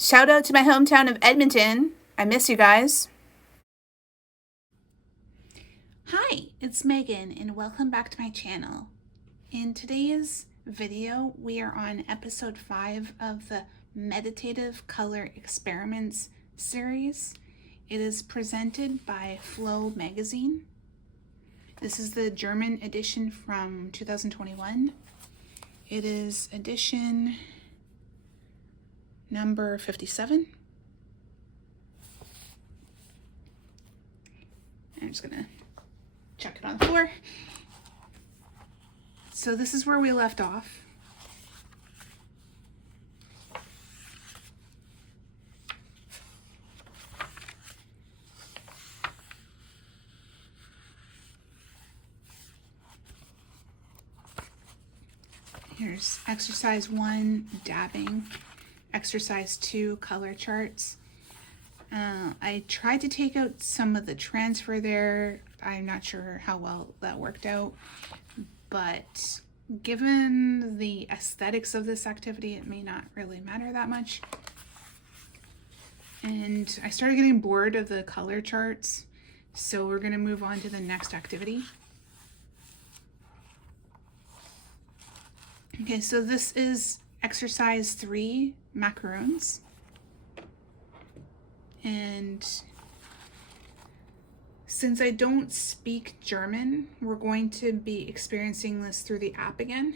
Shout out to my hometown of Edmonton. I miss you guys. Hi, it's Megan and welcome back to my channel. In today's video, we are on episode 5 of the Meditative Color Experiments series. It is presented by FlowMagazine. This is the German edition from 2021. It is edition number 57. I'm just gonna chuck it on the floor. So this is where we left off. Here's exercise 1, dabbing. Exercise 2, color charts. I tried to take out some of the transfer there. I'm not sure how well that worked out, but given the aesthetics of this activity, it may not really matter that much. And I started getting bored of the color charts, so we're going to move on to the next activity. Okay, so this is exercise 3, Macarons. And since I don't speak German, we're going to be experiencing this through the app again.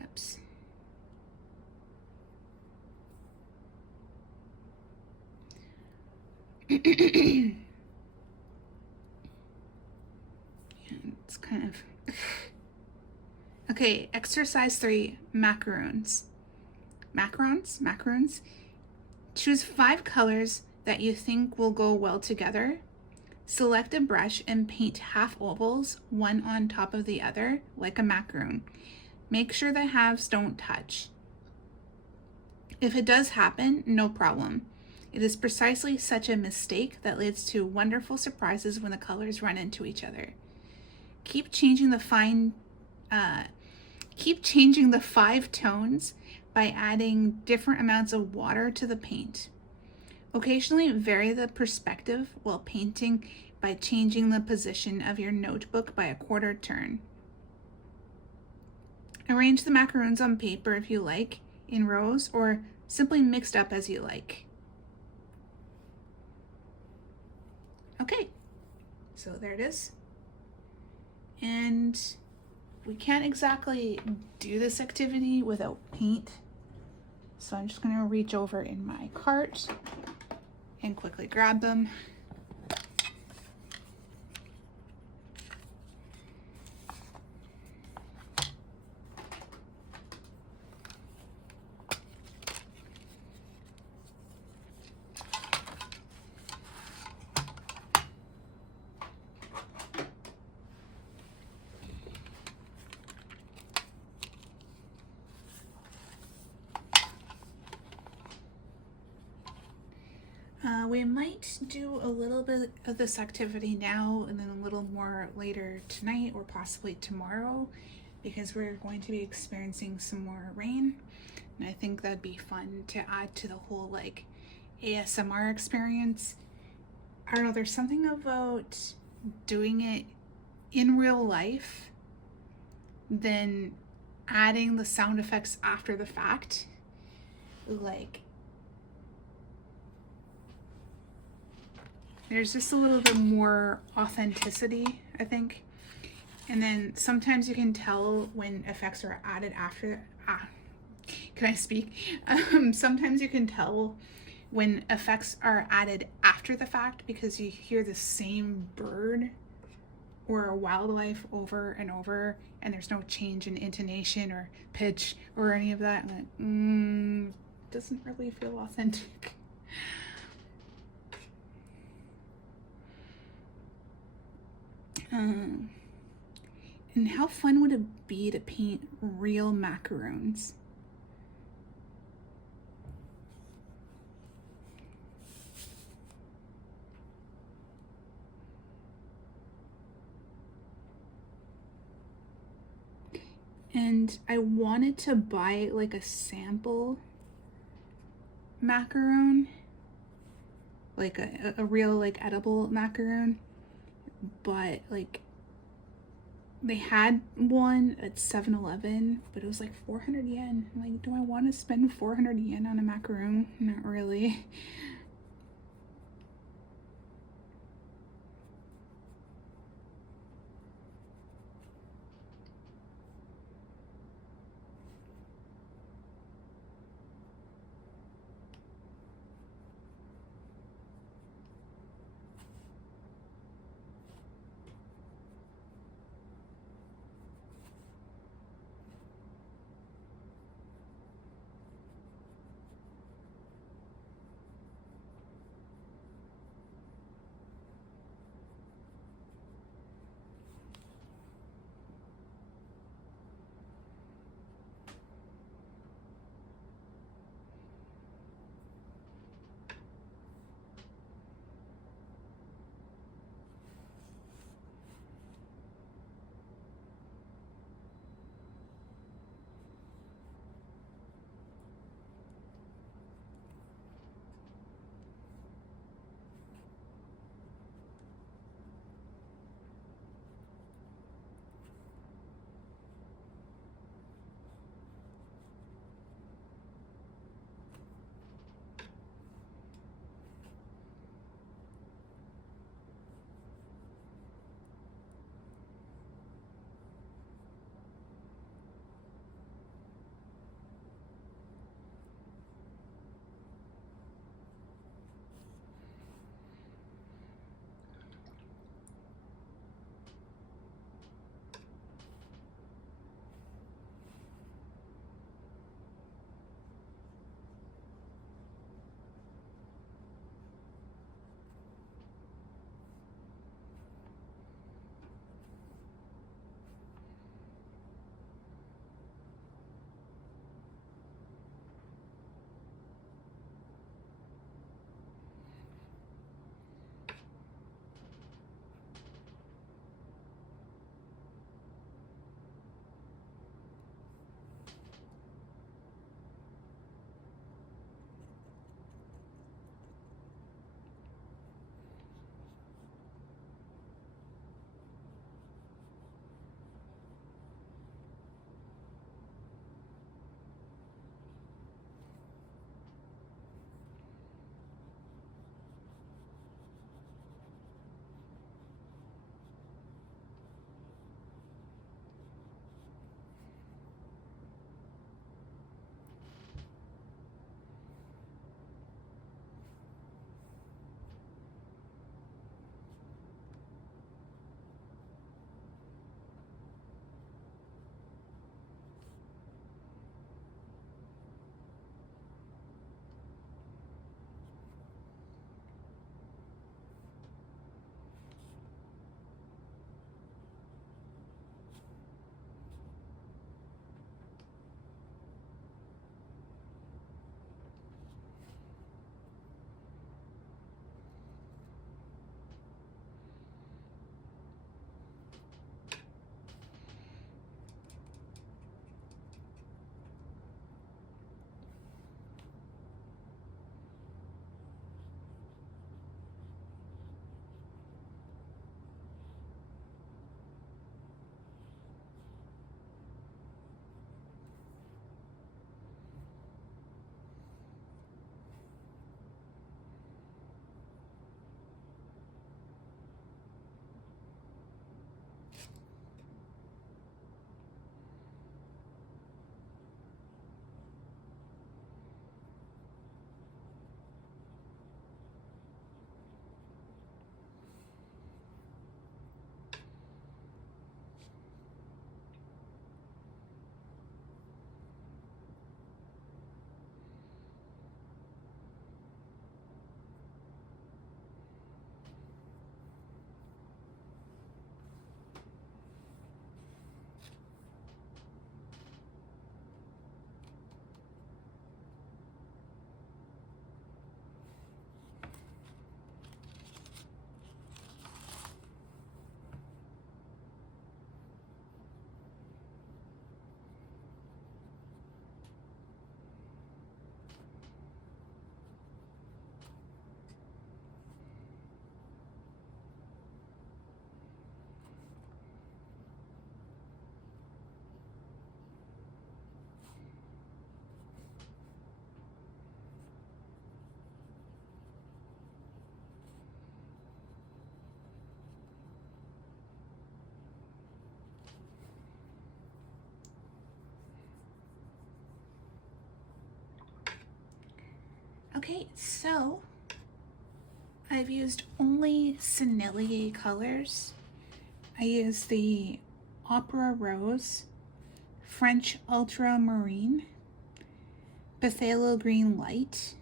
Oops. It's kind of okay. Exercise 3, macarons. Macarons. Choose 5 colors that you think will go well together. Select a brush and paint half ovals, one on top of the other, like a macaron. Make sure the halves don't touch. If it does happen, no problem. It is precisely such a mistake that leads to wonderful surprises when the colors run into each other. Keep changing the 5 tones by adding different amounts of water to the paint. Occasionally vary the perspective while painting by changing the position of your notebook by a quarter turn. Arrange the macarons on paper if you like, in rows, or simply mixed up as you like. Okay, so there it is. And we can't exactly do this activity without paint. So I'm just gonna reach over in my cart and quickly grab them. We might do a little bit of this activity now and then a little more later tonight or possibly tomorrow, because we're going to be experiencing some more rain, and I think that'd be fun to add to the whole like ASMR experience. I don't know, there's something about doing it in real life than adding the sound effects after the fact. Like, there's just a little bit more authenticity, I think. And then sometimes you can tell when effects are added after. Can I speak? Sometimes you can tell when effects are added after the fact because you hear the same bird or a wildlife over and over, and there's no change in intonation or pitch or any of that. And doesn't really feel authentic. And And how fun would it be to paint real macarons? And I wanted to buy like a sample macaron, like a real like edible macaron, but like they had one at 7-Eleven, but it was like 400 yen. Like, do I want to spend 400 yen on a macaron? Not really. Okay, so I've used only Sennelier colors. I used the Opera Rose, French Ultramarine, Phthalo Green Light,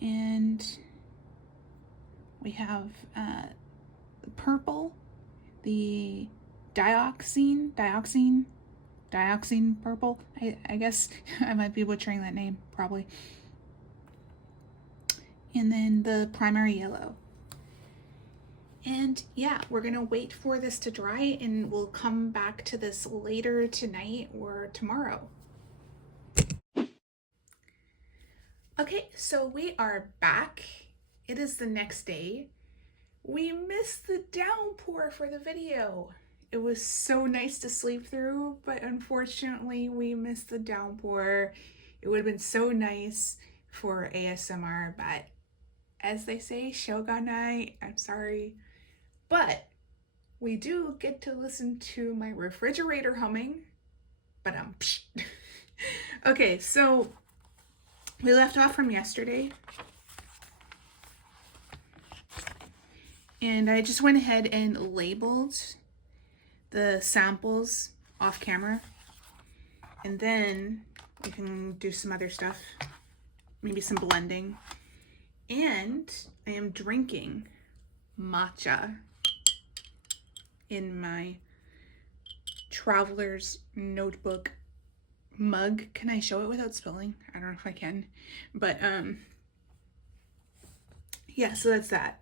and we have purple, the dioxine purple. I guess I might be butchering that name, probably. And then the primary yellow. And yeah, we're gonna wait for this to dry and we'll come back to this later tonight or tomorrow. Okay, so we are back. It is the next day. We missed the downpour for the video. It was so nice to sleep through, but unfortunately we missed the downpour. It would have been so nice for ASMR, but as they say, shogunai, I'm sorry. But we do get to listen to my refrigerator humming, but okay, so we left off from yesterday. And I just went ahead and labeled the samples off camera. And then we can do some other stuff, maybe some blending. And I am drinking matcha in my traveler's notebook mug. Can I show it without spilling? I don't know if I can. But yeah, so that's that.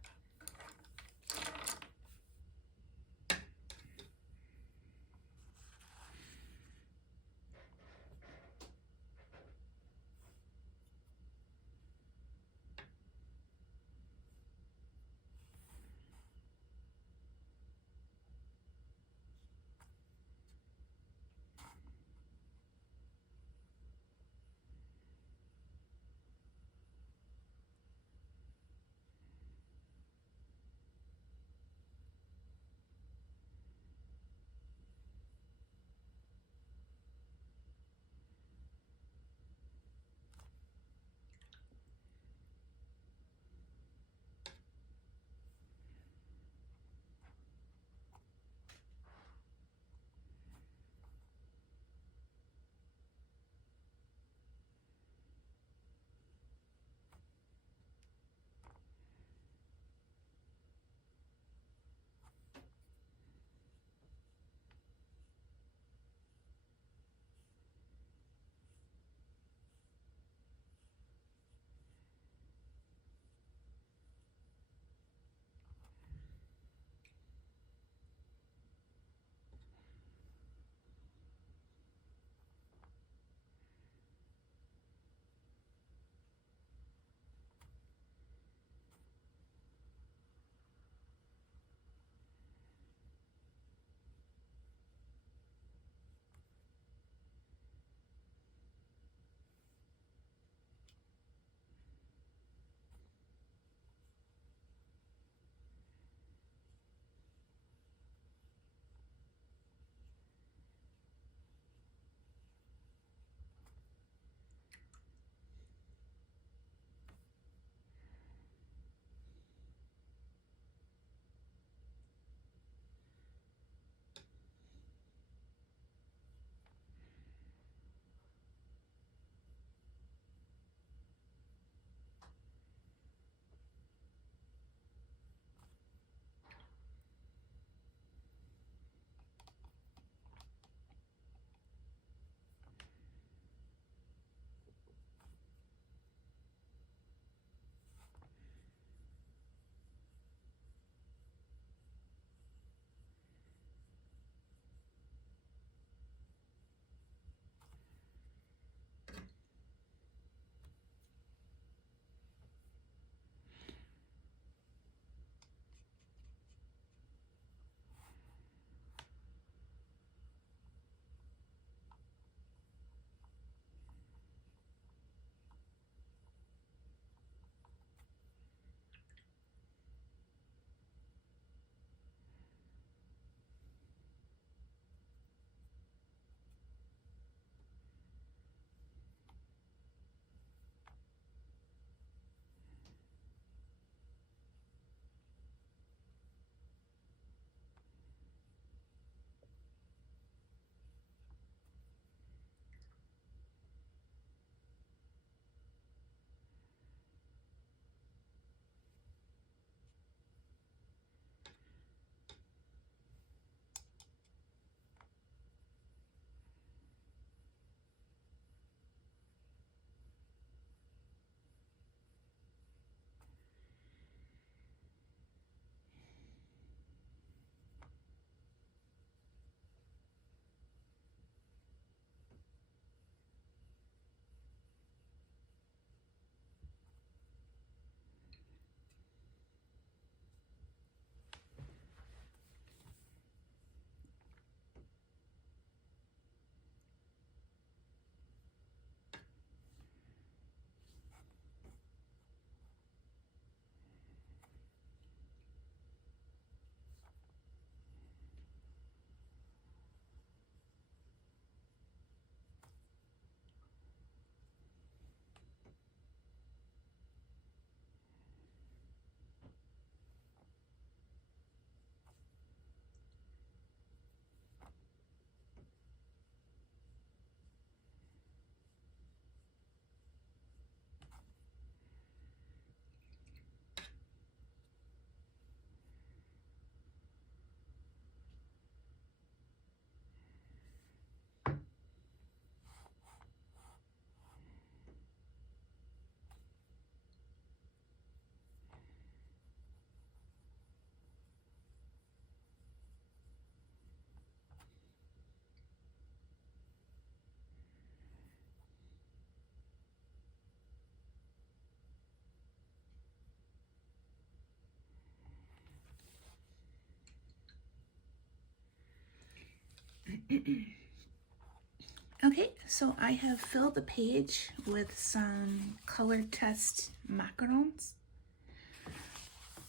Okay, so I have filled the page with some color test macarons.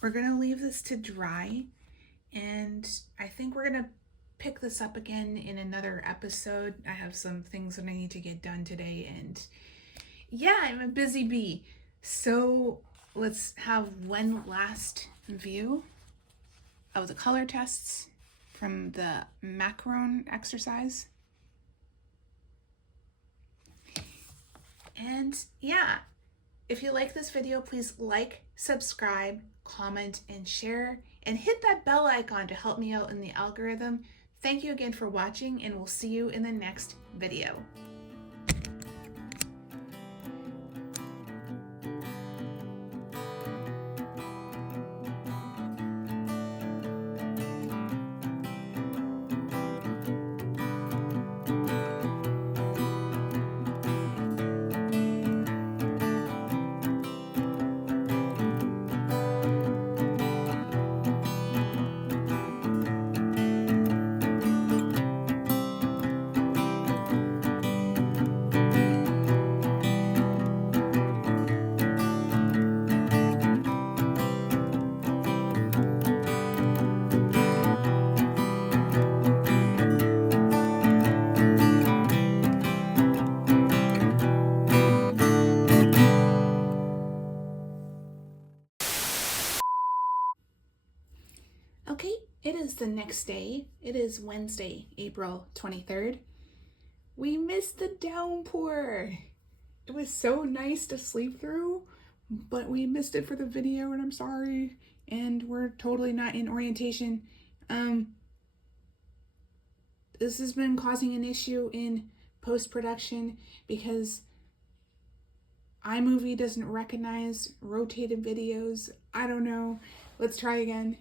We're gonna leave this to dry, and I think we're gonna pick this up again in another episode. I have some things that I need to get done today, and yeah, I'm a busy bee. So let's have one last view of the color tests from the macaron exercise. And yeah, if you like this video, please like, subscribe, comment, and share, and hit that bell icon to help me out in the algorithm. Thank you again for watching, and we'll see you in the next video. Okay, it is the next day. It is Wednesday, April 23rd. We missed the downpour. It was so nice to sleep through, but we missed it for the video, and I'm sorry. And we're totally not in orientation. This has been causing an issue in post-production because iMovie doesn't recognize rotated videos. I don't know. Let's try again.